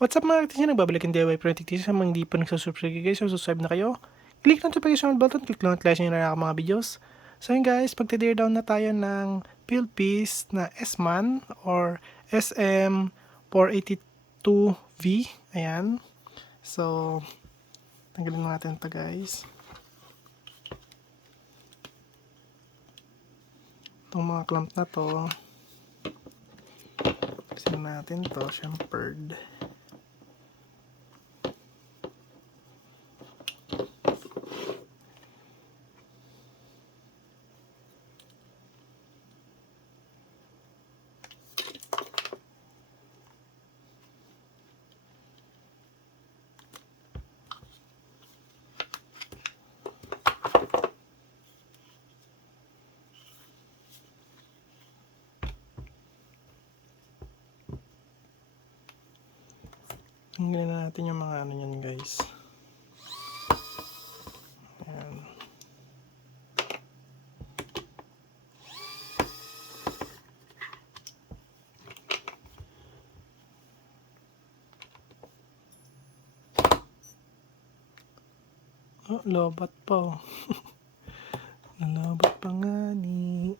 What's up mga katisya? Nagbabalik ang DIY Pro Technician. Sa mga hindi pa nagsusubscribe guys, so subscribe na kayo. Click notification button, click lang at clash nyo na mga videos. So yun guys, magte-tear down na tayo ng field piece na S-MAN or SM482V. Ayan. So, tanggalin natin ito guys. Itong mga clamp na to, kasi natin to, chamfered. Tanggalin na natin yung mga ano yan guys. Ayan. Oh, lobat pa oh. Nalobat pa nga ni.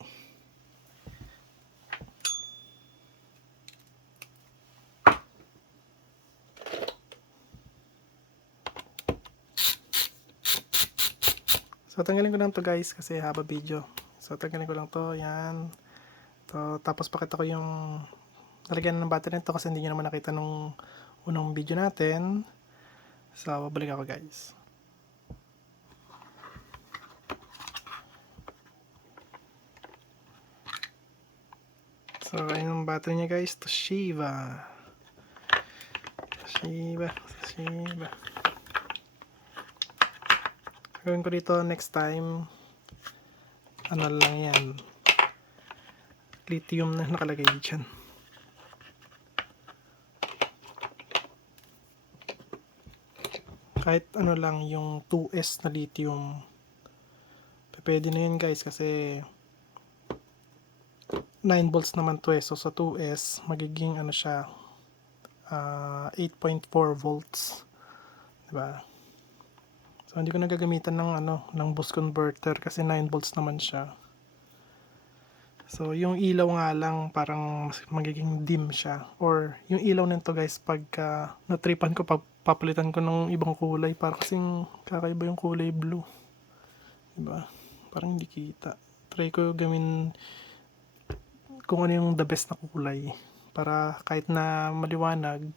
So, tanggalin ko lang to guys kasi haba video. So, tanggalin ko lang to. Yan. To, tapos pakita ko yung lalagyan ng battery nito kasi hindi nyo naman nakita nung unang video natin. So, babalik ako guys. So, ayun yung battery niya guys. Toshiba. Gawin ko dito next time. Ano lang yan. Lithium na nakalagay dyan. Kahit ano lang yung 2S na lithium. Pwede na yun guys kasi 9 volts naman to eh. So sa 2S magiging ano siya 8.4 volts. Diba? So hindi ko nagagamitan ng ng boost converter kasi 9 volts naman siya. So yung ilaw nga lang parang magiging dim siya. Or yung ilaw nito guys pagka natripan ko papalitan ko ng ibang kulay para kasing kakaiba yung kulay blue. Diba? Parang hindi kita. Try ko gawin kung ano yung the best na kulay para kahit na maliwanag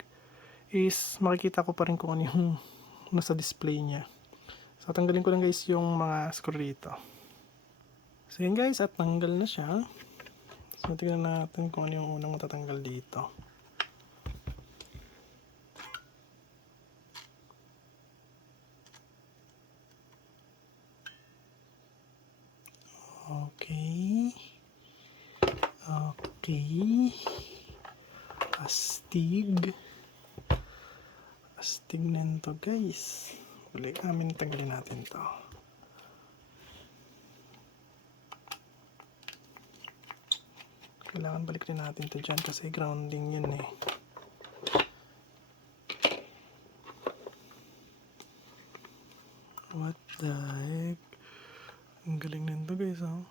is makikita ko pa rin kung ano yung nasa display niya. So tanggalin ko lang guys yung mga screw rito. So yun guys, at tanggal na siya. So tingnan natin kung ano yung unang matatanggal dito. Okay. Astig nito guys. Balik namin, tanggalin natin to. Kailangan balik rin natin to dyan kasi grounding yun eh. What the heck? Ang galing nito guys oh.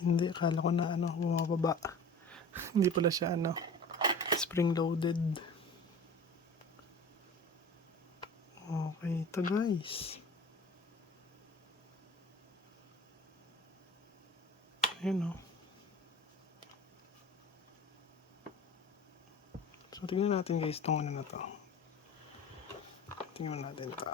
Hindi, akala ko na bumababa. Hindi pala siya spring loaded. Okay, ito guys. Ayun o. So, tingnan natin guys itong ano na to. Tingnan natin ito.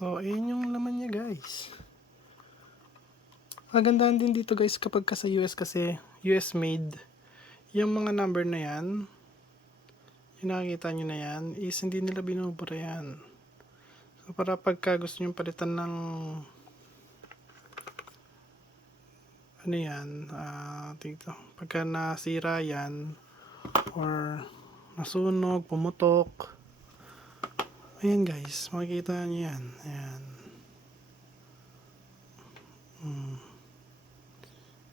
So, ayan yung laman niya guys. Kagandahan din dito guys kapag ka sa US kasi, US made, yung mga number na yan, yung nakikita nyo na yan, is hindi nila binubura yan. So, para pagka gusto nyo palitan ng ano yan, dito, pagka nasira yan, or nasunog, pumutok, ayan guys, makikita nyo yan, ayan.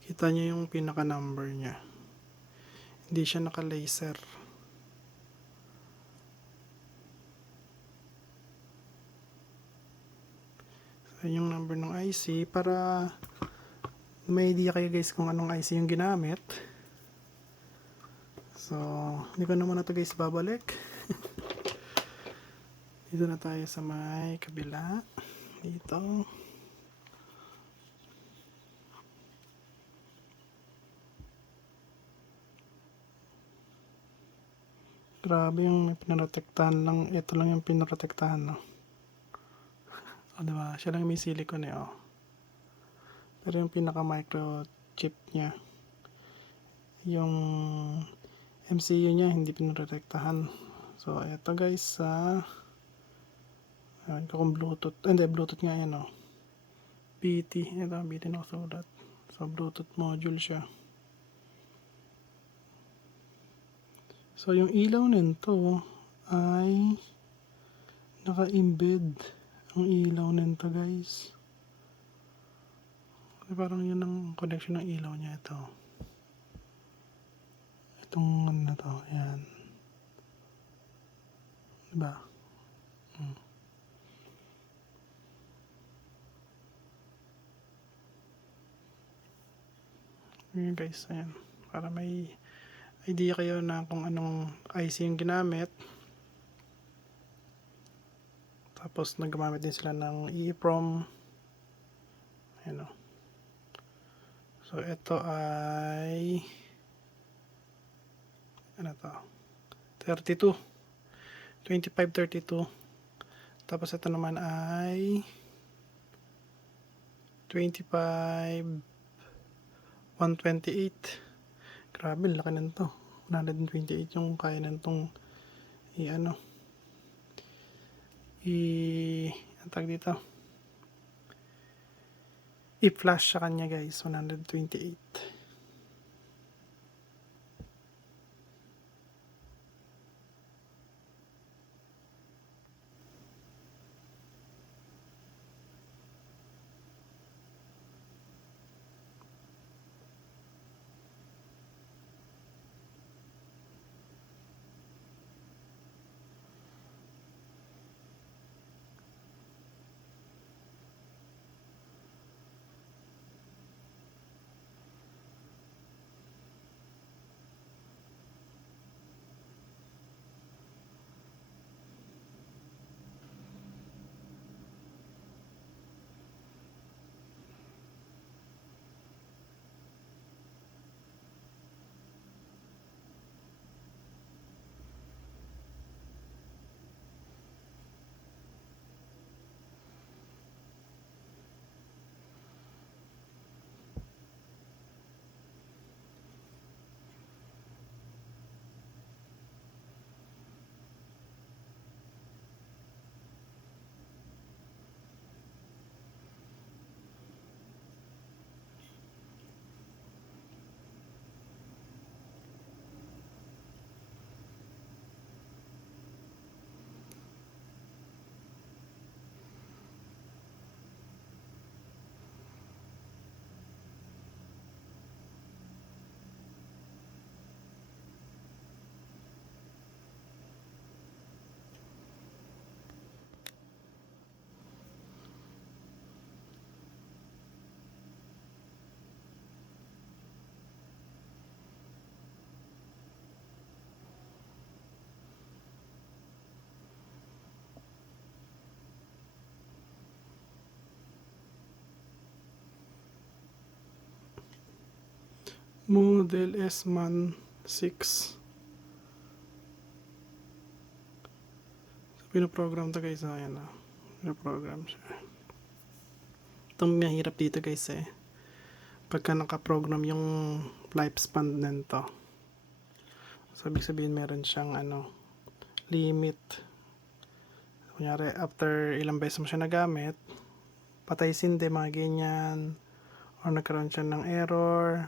Kita nyo yung pinaka number nya, hindi siya naka laser. So yung number ng IC, para may idea kayo guys kung anong IC yung ginamit. So hindi ko naman na to guys babalik. Dito na tayo sa may kabila, dito. Grabe yung may pinarotektahan lang. Ito lang yung pinarotektahan, no? O, diba? Siya lang may silicone, oh. Pero yung pinaka microchip niya, yung MCU niya, hindi pinarotektahan. So, ito guys, ayun ko kung Bluetooth. Hindi, Bluetooth nga yan, oh. BT. Ito, BT na sulat. So, Bluetooth module siya. So, yung ilaw nito ay naka-embed ang ilaw nito guys. Kasi parang yun ang connection ng ilaw niya ito. Itong ano na to, ayan. Diba? Ayan guys, ayan. Para may idea kayo na kung anong IC yung ginamit. Tapos naggamit din sila ng EEPROM. Ayan o. So ito ay ano to? 32. 2532. Tapos ito naman ay 25 128. Grabe, laki nito. 128 yung kaya nitong ang tag dito, i-flash sa kanya guys. 128. Model S-Man 6. So, pinoprogram to guys. Ayan na. program siya. Itong mahirap dito guys pagka nakaprogram yung lifespan nito. So, ibig sabihin meron siyang limit. Kunyari, after ilang beses mo siya nagamit, patay sindi, mga ganyan, or nagkaroon siya ng error.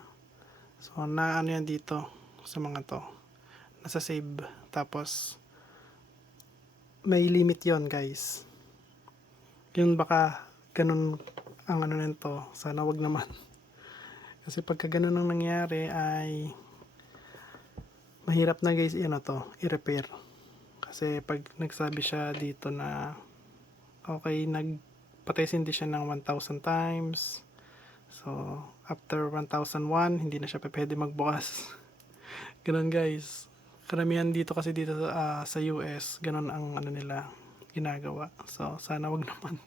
So, yan dito sa mga to. Nasa save. Tapos, may limit yon guys. Yun baka ganun ang nito. Sana wag naman. Kasi pagka ganun ang nangyari ay mahirap na guys i-repair. Kasi pag nagsabi siya dito na okay, nagpatay hindi siya ng 1,000 times. So, after 1,001, hindi na siya pwede magbukas. Ganun guys. Karamihan dito kasi dito sa US, ganun ang nila ginagawa. So, sana wag naman.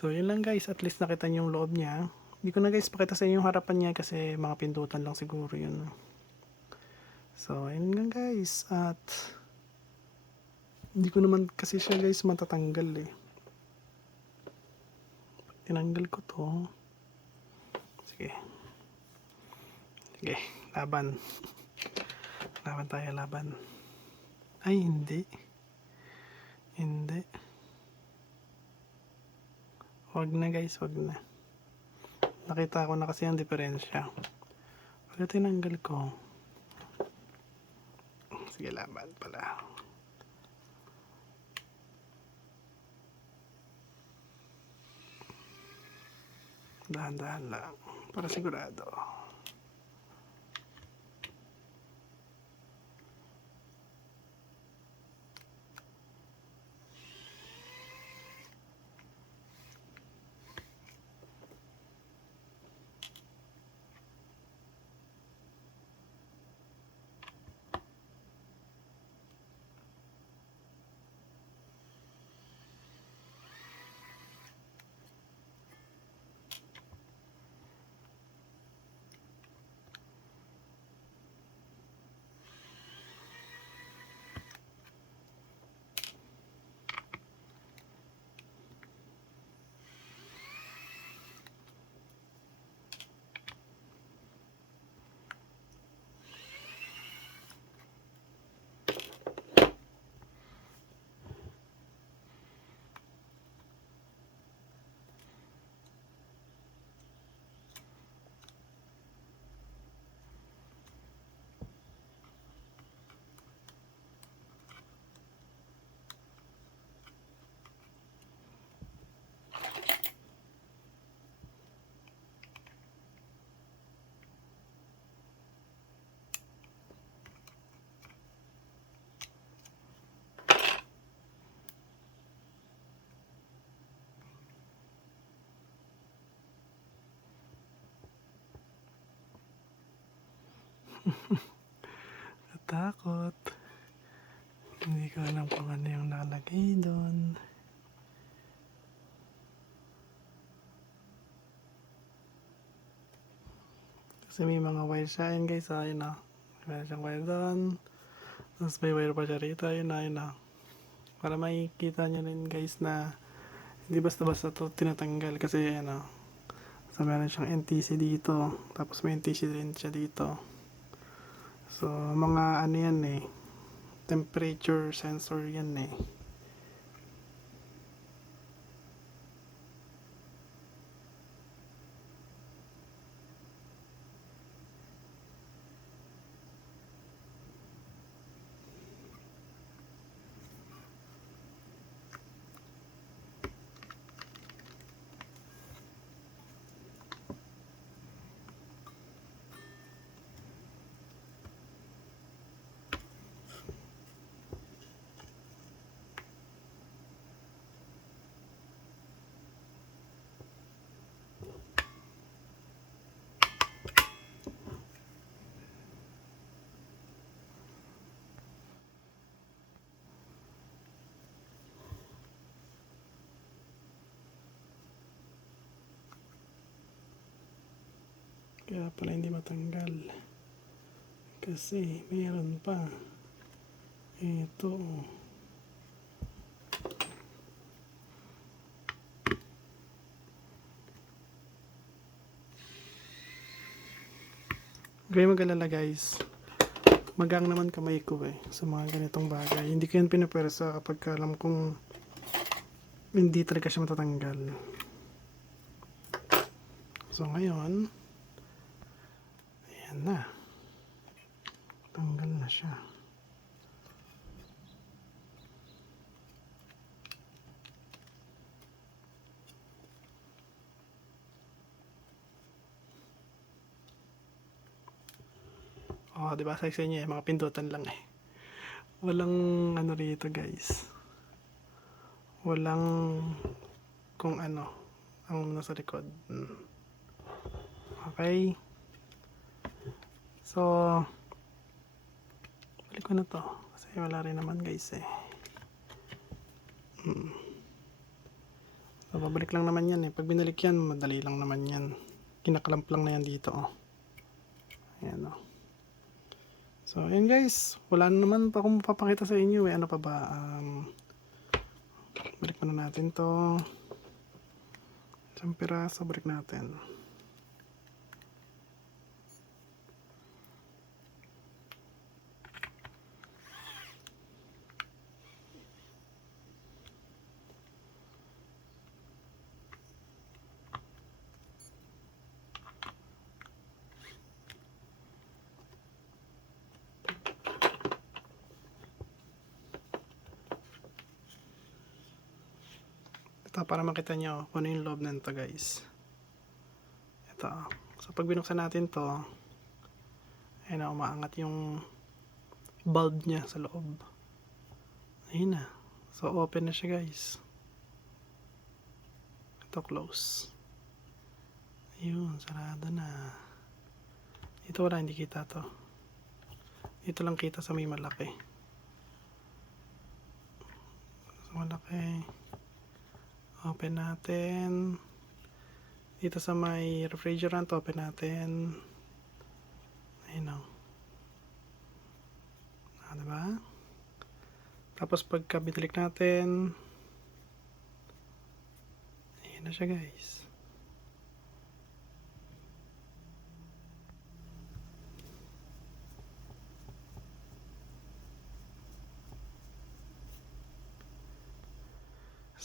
So, yun lang guys. At least nakita niyo yung loob niya. Hindi ko na guys pakita sa inyo yung harapan niya kasi mga pindutan lang siguro yun. So, yun lang guys. At hindi ko naman kasi siya guys matatanggal Tinanggal ko to. Sige. Sige, laban. Laban tayo, laban. Ay, hindi. Hindi. Wag na guys, wag na. Nakita ko na kasi ang diferensya. Pag tinanggal ko, sige, laban pala. Dahan-dahan lang. Para sigurado. Natakot. Hindi ko alam kung ano yung nalagay doon. Kasi may mga wire siya. Ayun guys, ayun na. Meron siyang wire doon. Tapos may wire pa siya rito. Ayun na. Para makikita nyo rin guys na hindi basta-basta to tinatanggal. Kasi ayun na. So meron siyang NTC dito. Tapos may NTC rin siya dito. So mga yan temperature sensor yan Kaya pala hindi matanggal. Kasi mayroon pa. Ito. kayo mag-alala guys. Magang naman kamay ko sa mga ganitong bagay. Hindi ko yan pinapwersa kapag alam kong hindi talaga siya matatanggal. So ngayon, ayan na. Tanggal na siya. Oh, di ba? Sa inyo mga pindutan lang Walang ano rito, guys. Walang kung ano ang nasa likod. Okay. So, balik ko na to. Kasi wala rin naman, guys So, babalik lang naman yan Pag binalik yan, madali lang naman yan. Kinaklamp lang na yan dito, Ayan, So, ayan guys. Wala na naman pa akong papakita sa inyo Ano pa ba? Balik muna natin to. Isang piraso, balik natin. Ito para makita nyo kung ano yung loob nito guys. Ito. So pag binuksan natin to, ayun na, umaangat yung bulb niya sa loob. Ayun na. So open na siya guys. Ito close. Ayun, sarado na. Ito wala, hindi kita to. Ito lang kita sa may malaki. Sa malaki. Open natin. Dito sa may refrigerant, open natin. Ayun o. Diba? Tapos pagka binalik natin, ayun na siya guys.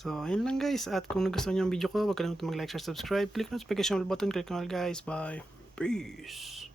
So, ayun lang guys. At kung nagustuhan nyo ang video ko, huwag kalimutan mag-like, share, subscribe. Click notification button. Click all guys. Bye. Peace.